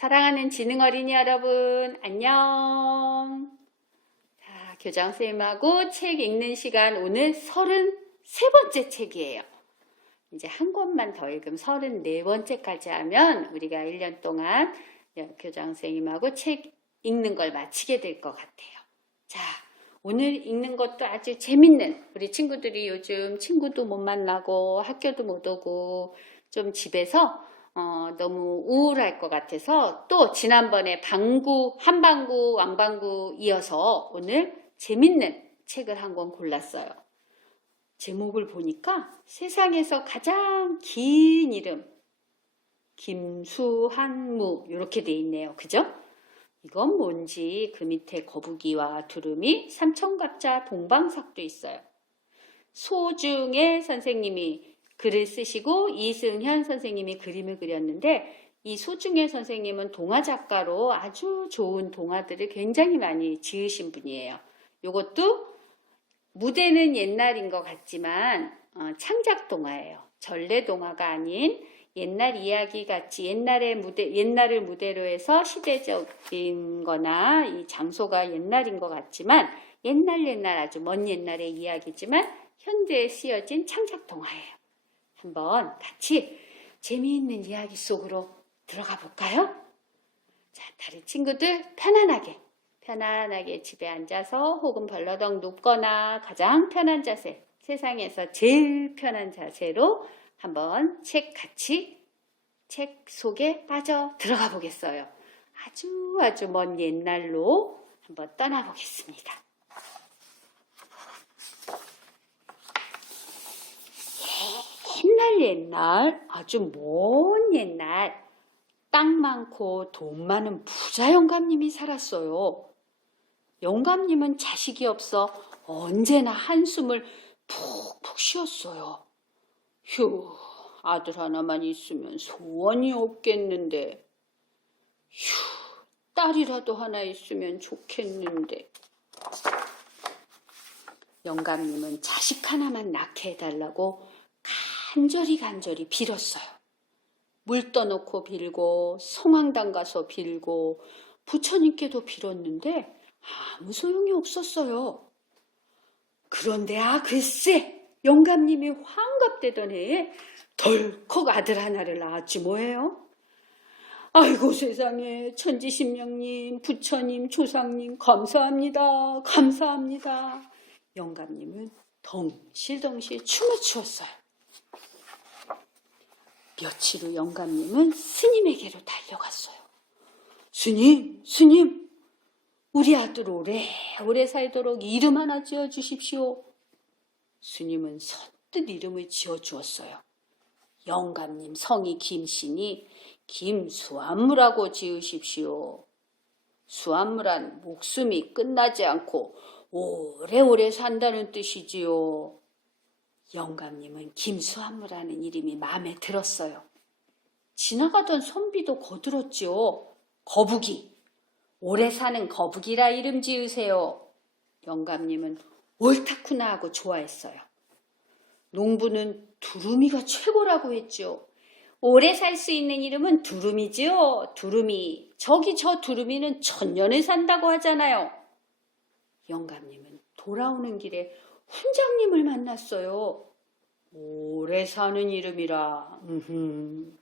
사랑하는 지능 어린이 여러분, 안녕. 자, 교장 선생님하고 책 읽는 시간 오늘 33번째 책이에요. 이제 한 권만 더 읽으면 34번째까지 하면 우리가 1년 동안 교장 선생님하고 책 읽는 걸 마치게 될 것 같아요. 자, 오늘 읽는 것도 아주 재밌는 우리 친구들이 요즘 친구도 못 만나고 학교도 못 오고 좀 집에서 어, 너무 우울할 것 같아서 또 지난번에 방구, 한방구, 왕방구 이어서 오늘 재밌는 책을 한 권 골랐어요. 제목을 보니까 세상에서 가장 긴 이름 김수한무 이렇게 돼 있네요. 그죠? 이건 뭔지 그 밑에 거북이와 두루미, 삼천갑자, 동방삭도 있어요. 소중의 선생님이 글을 쓰시고 이승현 선생님이 그림을 그렸는데 이 소중의 선생님은 동화 작가로 아주 좋은 동화들을 굉장히 많이 지으신 분이에요. 이것도 무대는 옛날인 것 같지만 어, 창작 동화예요. 전래 동화가 아닌 옛날 이야기 같이 옛날의 무대, 옛날을 무대로 해서 시대적인 거나 이 장소가 옛날인 것 같지만 옛날 옛날 아주 먼 옛날의 이야기지만 현대에 쓰여진 창작 동화예요. 한번 같이 재미있는 이야기 속으로 들어가 볼까요? 자, 다리 친구들 편안하게, 편안하게 집에 앉아서 혹은 벌러덩 눕거나 가장 편한 자세, 세상에서 제일 편한 자세로 한번 책 같이 책 속에 빠져 들어가 보겠어요. 아주 아주 먼 옛날로 한번 떠나 보겠습니다. 옛날 옛날 아주 먼 옛날 땅 많고 돈 많은 부자 영감님이 살았어요. 영감님은 자식이 없어 언제나 한숨을 푹푹 쉬었어요. 휴, 아들 하나만 있으면 소원이 없겠는데. 휴, 딸이라도 하나 있으면 좋겠는데. 영감님은 자식 하나만 낳게 해달라고 간절히 간절히 빌었어요. 물 떠놓고 빌고 성황당 가서 빌고 부처님께도 빌었는데 아무 소용이 없었어요. 그런데 아 글쎄 영감님이 환갑되던 해에 덜컥 아들 하나를 낳았지 뭐예요? 아이고 세상에 천지신명님, 부처님, 조상님 감사합니다. 감사합니다. 영감님은 덩실덩실 춤을 추었어요. 며칠 후 영감님은 스님에게로 달려갔어요. 스님, 스님, 우리 아들 오래 오래 살도록 이름 하나 지어 주십시오. 스님은 선뜻 이름을 지어 주었어요. 영감님 성이 김씨니 김수한무라고 지으십시오. 수한무란 목숨이 끝나지 않고 오래오래 산다는 뜻이지요. 영감님은 김수한무라는 이름이 마음에 들었어요. 지나가던 선비도 거들었지요. 거북이. 오래 사는 거북이라 이름 지으세요. 영감님은 옳다구나 하고 좋아했어요. 농부는 두루미가 최고라고 했죠. 오래 살 수 있는 이름은 두루미지요. 두루미. 저기 저 두루미는 천년을 산다고 하잖아요. 영감님은 돌아오는 길에 훈장님을 만났어요. 오래 사는 이름이라. 음흠.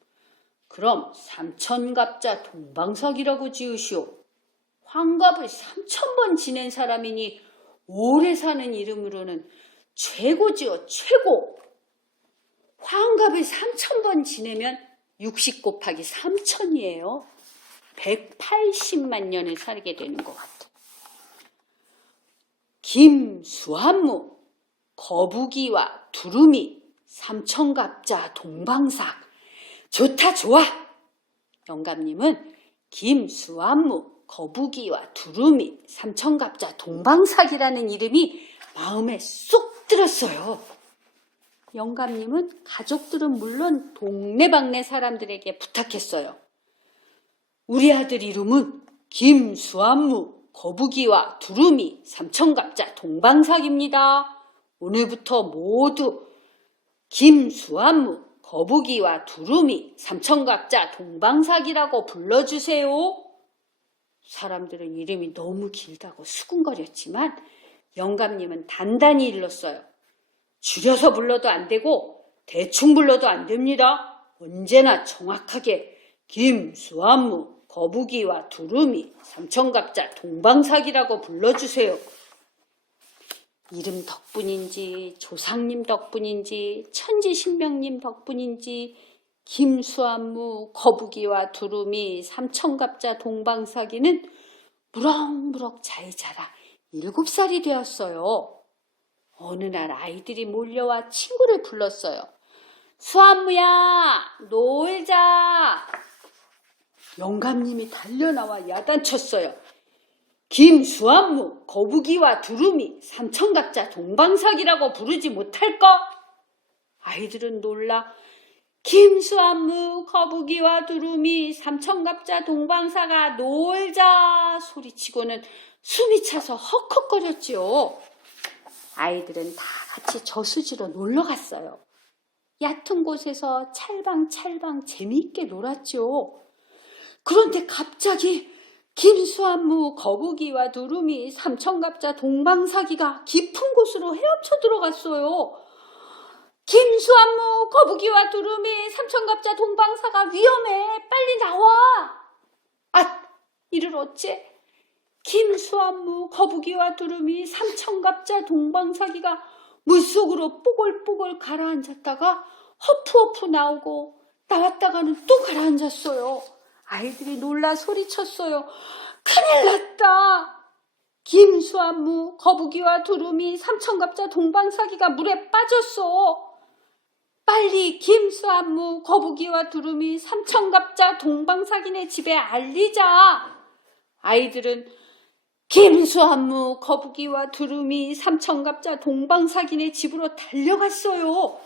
그럼 삼천갑자 동방석이라고 지으시오. 환갑을 삼천 번 지낸 사람이니 오래 사는 이름으로는 최고지요, 최고. 환갑을 삼천 번 지내면 60 곱하기 3천이에요. 180만 년을 살게 되는 것 같아요. 김수한무, 거북이와 두루미, 삼천갑자, 동방삭. 좋다, 좋아. 영감님은 김수한무, 거북이와 두루미, 삼천갑자, 동방삭이라는 이름이 마음에 쏙 들었어요. 영감님은 가족들은 물론 동네방네 사람들에게 부탁했어요. 우리 아들 이름은 김수한무, 거북이와 두루미, 삼천갑자, 동방삭입니다. 오늘부터 모두 김수한무, 거북이와 두루미, 삼천갑자, 동방사기라고 불러주세요. 사람들은 이름이 너무 길다고 수군거렸지만 영감님은 단단히 일렀어요. 줄여서 불러도 안 되고 대충 불러도 안 됩니다. 언제나 정확하게 김수한무, 거북이와 두루미, 삼천갑자, 동방사기라고 불러주세요. 이름 덕분인지 조상님 덕분인지 천지신명님 덕분인지 김수한무, 거북이와 두루미, 삼천갑자, 동방사기는 무럭무럭 잘 자라 일곱 살이 되었어요. 어느 날 아이들이 몰려와 친구를 불렀어요. 수한무야, 놀자. 영감님이 달려나와 야단쳤어요. 김수한무, 거북이와 두루미, 삼천갑자, 동방사기라고 부르지 못할까? 아이들은 놀라 김수한무, 거북이와 두루미, 삼천갑자, 동방사가 놀자 소리치고는 숨이 차서 헉헉거렸지요. 아이들은 다 같이 저수지로 놀러 갔어요. 얕은 곳에서 찰방찰방 재미있게 놀았죠. 그런데 갑자기 김수한무, 거북이와 두루미, 삼천갑자, 동방사기가 깊은 곳으로 헤엄쳐 들어갔어요. 김수한무, 거북이와 두루미, 삼천갑자, 동방사가 위험해. 빨리 나와. 아, 이를 어째? 김수한무, 거북이와 두루미, 삼천갑자, 동방사기가 물속으로 뽀글뽀글 가라앉았다가 허푸허푸 나오고 나왔다가는 또 가라앉았어요. 아이들이 놀라 소리쳤어요. 큰일 났다. 김수한무, 거북이와 두루미, 삼천갑자, 동방사기가 물에 빠졌어. 빨리 김수한무, 거북이와 두루미, 삼천갑자, 동방사기네 집에 알리자. 아이들은 김수한무, 거북이와 두루미, 삼천갑자, 동방사기네 집으로 달려갔어요.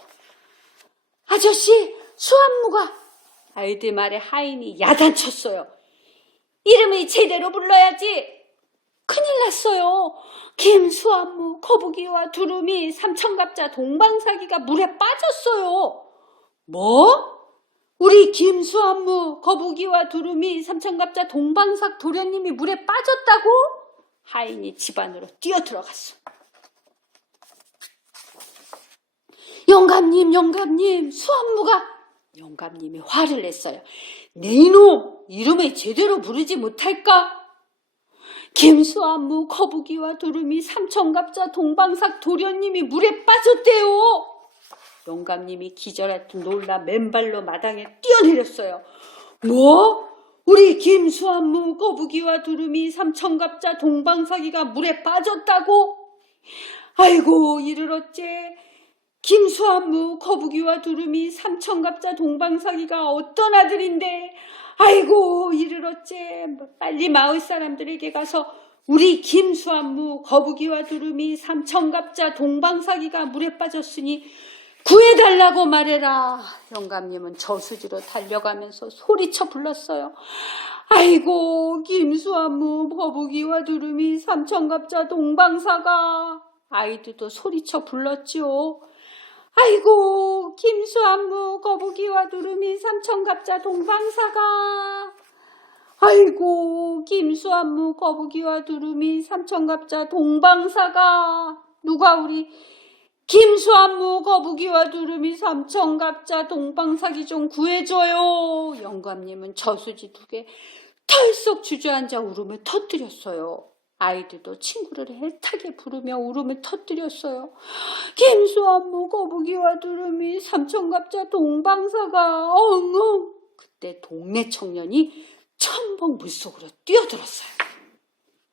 아저씨, 수한무가 아이들 말에 하인이 야단쳤어요. 이름이 제대로 불러야지. 큰일 났어요. 김수한무, 거북이와 두루미, 삼천갑자, 동방사기가 물에 빠졌어요. 뭐? 우리 김수한무, 거북이와 두루미, 삼천갑자, 동방삭 도련님이 물에 빠졌다고? 하인이 집안으로 뛰어들어갔어. 영감님, 영감님, 수한무가 영감님이 화를 냈어요. 내 이놈, 이름을 제대로 부르지 못할까? 김수한무, 거북이와 두루미, 삼천갑자, 동방삭 도련님이 물에 빠졌대요. 영감님이 기절했던 놀라 맨발로 마당에 뛰어내렸어요. 뭐? 우리 김수한무, 거북이와 두루미, 삼천갑자, 동방사기가 물에 빠졌다고? 아이고, 이를 어째. 김수한무, 거북이와 두루미, 삼천갑자, 동방사기가 어떤 아들인데, 아이고, 이를 어째. 빨리 마을 사람들에게 가서 우리 김수한무, 거북이와 두루미, 삼천갑자, 동방사기가 물에 빠졌으니 구해달라고 말해라. 영감님은 저수지로 달려가면서 소리쳐 불렀어요. 아이고, 김수한무, 거북이와 두루미, 삼천갑자, 동방사가. 아이들도 소리쳐 불렀지요. 아이고, 김수한무, 거북이와 두루미, 삼천갑자, 동방사가. 아이고, 김수한무, 거북이와 두루미, 삼천갑자, 동방사가. 누가 우리 김수한무, 거북이와 두루미, 삼천갑자, 동방사기 좀 구해줘요. 영감님은 저수지 두 개 털썩 주저앉아 울음을 터뜨렸어요. 아이들도 친구를 애타게 부르며 울음을 터뜨렸어요. 김수한무, 거북이와 두루미, 삼천갑자, 동방사가 엉엉. 그때 동네 청년이 첨벙 물속으로 뛰어들었어요.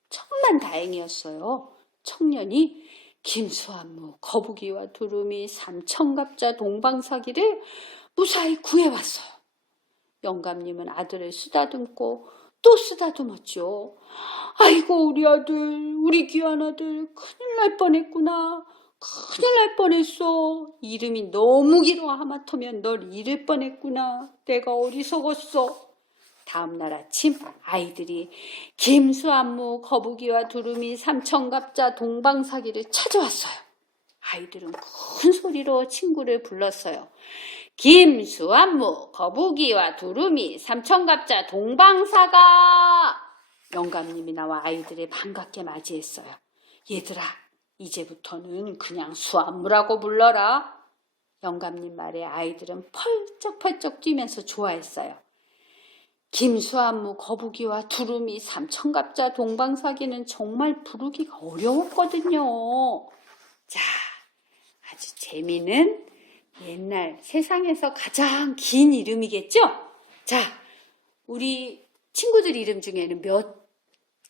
천만 다행이었어요. 청년이 김수한무, 거북이와 두루미, 삼천갑자, 동방사기를 무사히 구해왔어요. 영감님은 아들을 쓰다듬고 또 쓰다듬었죠. 아이고 우리 아들, 우리 귀한 아들 큰일 날 뻔했구나. 큰일 날 뻔했어. 이름이 너무 길어 하마터면 널 잃을 뻔했구나. 내가 어리석었어. 다음 날 아침 아이들이 김수한무, 거북이와 두루미, 삼천갑자, 동방사기를 찾아왔어요. 아이들은 큰 소리로 친구를 불렀어요. 김수한무, 거북이와 두루미, 삼천갑자, 동방사가 영감님이 나와 아이들을 반갑게 맞이했어요. 얘들아, 이제부터는 그냥 수한무라고 불러라. 영감님 말에 아이들은 펄쩍펄쩍 뛰면서 좋아했어요. 김수한무, 거북이와 두루미, 삼천갑자, 동방사기는 정말 부르기가 어려웠거든요. 자, 아주 재미는 옛날 세상에서 가장 긴 이름이겠죠? 자, 우리 친구들 이름 중에는 몇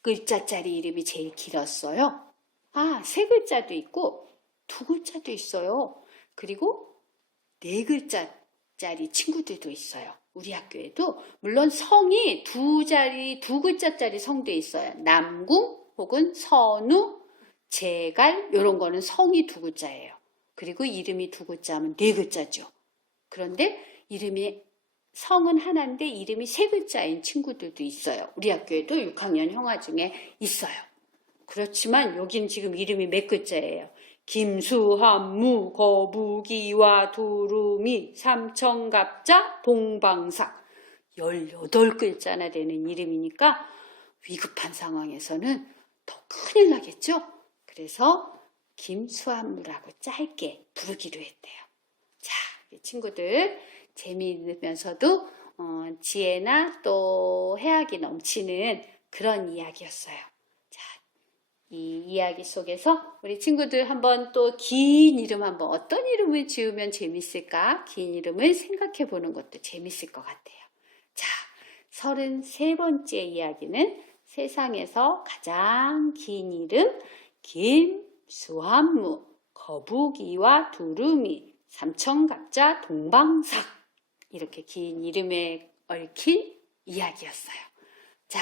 글자짜리 이름이 제일 길었어요? 아, 세 글자도 있고 두 글자도 있어요. 그리고 네 글자짜리 친구들도 있어요. 우리 학교에도 물론 성이 두 자리, 두 글자짜리 성도 있어요. 남궁 혹은 선우, 제갈 이런 거는 성이 두 글자예요. 그리고 이름이 두 글자면 네 글자죠. 그런데 이름이 성은 하나인데 이름이 세 글자인 친구들도 있어요. 우리 학교에도 6학년 형아 중에 있어요. 그렇지만 여긴 지금 이름이 몇 글자예요. 김수한무, 거북이와 두루미, 삼천갑자, 동방삭. 18글자나 되는 이름이니까 위급한 상황에서는 더 큰일 나겠죠? 그래서 김수한무라고 짧게 부르기로 했대요. 자, 친구들 재미있으면서도 어, 지혜나 또 해악이 넘치는 그런 이야기였어요. 자, 이 이야기 속에서 우리 친구들 한번 또 긴 이름 한번 어떤 이름을 지으면 재밌을까? 긴 이름을 생각해 보는 것도 재밌을 것 같아요. 자, 33번째 이야기는 세상에서 가장 긴 이름 김 수한무 거북이와 두루미 삼천갑자 동방삭 이렇게 긴 이름에 얽힌 이야기였어요. 자,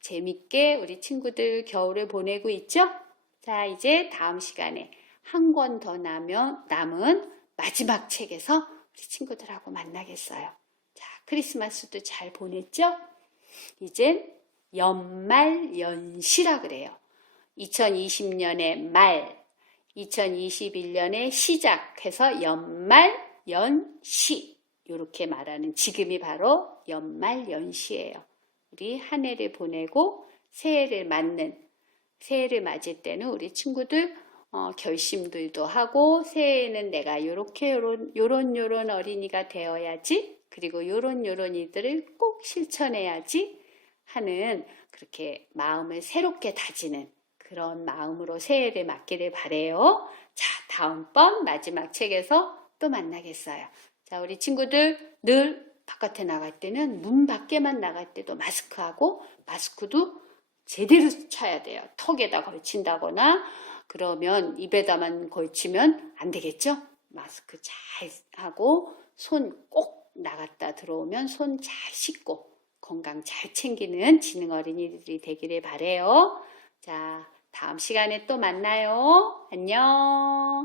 재밌게 우리 친구들 겨울을 보내고 있죠? 자, 이제 다음 시간에 한 권 더 남은 마지막 책에서 우리 친구들하고 만나겠어요. 자, 크리스마스도 잘 보냈죠? 이젠 연말 연시라 그래요. 2020년의 말, 2021년의 시작해서 연말 연시 이렇게 말하는 지금이 바로 연말 연시예요. 우리 한 해를 보내고 새해를 맞는 새해를 맞을 때는 우리 친구들 어, 결심들도 하고 새해에는 내가 요렇게 요런 요런 요런 어린이가 되어야지 그리고 요런 요런 이들을 꼭 실천해야지 하는 그렇게 마음을 새롭게 다지는 그런 마음으로 새해를 맞기를 바래요. 자, 다음번 마지막 책에서 또 만나겠어요. 자, 우리 친구들 늘 바깥에 나갈 때는 문 밖에만 나갈 때도 마스크하고 마스크도 제대로 쳐야 돼요. 턱에다 걸친다거나 그러면 입에다만 걸치면 안 되겠죠? 마스크 잘 하고 손 꼭 나갔다 들어오면 손 잘 씻고 건강 잘 챙기는 지능 어린이들이 되기를 바래요. 자, 다음 시간에 또 만나요. 안녕.